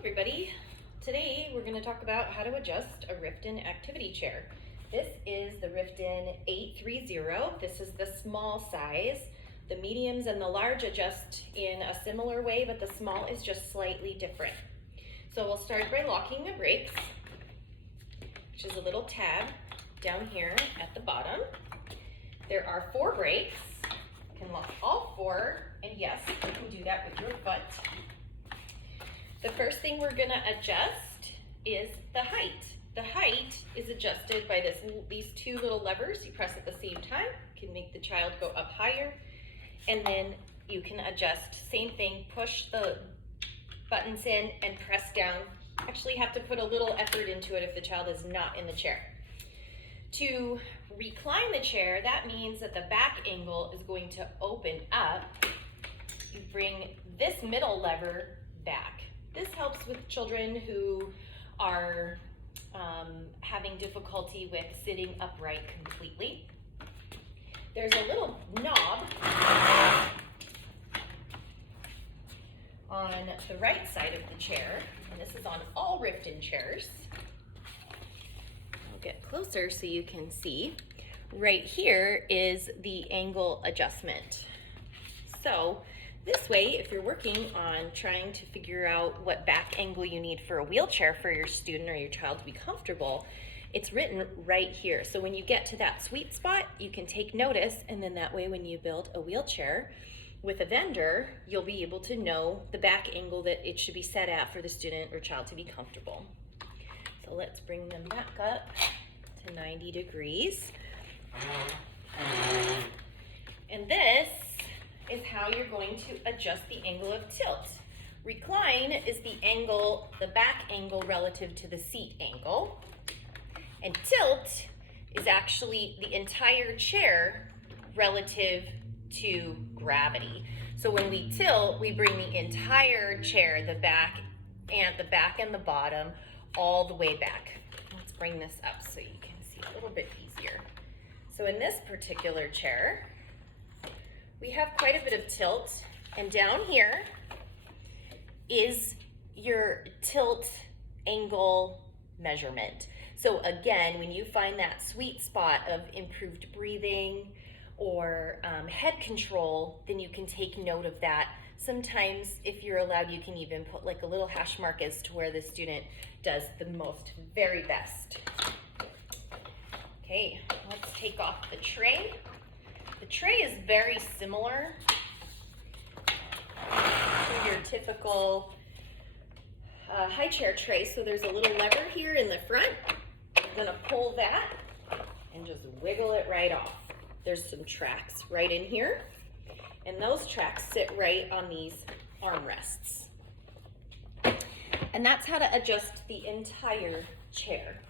everybody. Today we're going to talk about how to adjust a Rifton Activity Chair. This is the Rifton 830. This is the small size. The mediums and the large adjust in a similar way, but the small is just slightly different. So we'll start by locking the brakes, which is a little tab down here at the bottom. There are 4 brakes. You can lock all 4, and yes, you can do that with your foot. The first thing we're going to adjust is the height. The height is adjusted by these 2 little levers you press at the same time. You can make the child go up higher, and then you can adjust, same thing, push the buttons in and press down. Actually have to put a little effort into it if the child is not in the chair. To recline the chair, that means that the back angle is going to open up. You bring this middle lever back. This helps with children who are having difficulty with sitting upright completely. There's a little knob on the right side of the chair, and this is on all Rifton chairs. I'll get closer so you can see. Right here is the angle adjustment. So this way, if you're working on trying to figure out what back angle you need for a wheelchair for your student or your child to be comfortable, it's written right here. So when you get to that sweet spot, you can take notice, and then that way when you build a wheelchair with a vendor, you'll be able to know the back angle that it should be set at for the student or child to be comfortable. So let's bring them back up to 90 degrees. And this is how you're going to adjust the angle of tilt. Recline is the angle, the back angle relative to the seat angle. And tilt is actually the entire chair relative to gravity. So when we tilt, we bring the entire chair, the back and the bottom, all the way back. Let's bring this up so you can see a little bit easier. So in this particular chair, we have quite a bit of tilt, and down here is your tilt angle measurement. So again, when you find that sweet spot of improved breathing or head control, then you can take note of that. Sometimes, if you're allowed, you can even put like a little hash mark as to where the student does the very best. Okay, let's take off the tray. The tray is very similar to your typical high chair tray. So there's a little lever here in the front. I'm gonna pull that and just wiggle it right off. There's some tracks right in here, and those tracks sit right on these armrests. And that's how to adjust the entire chair.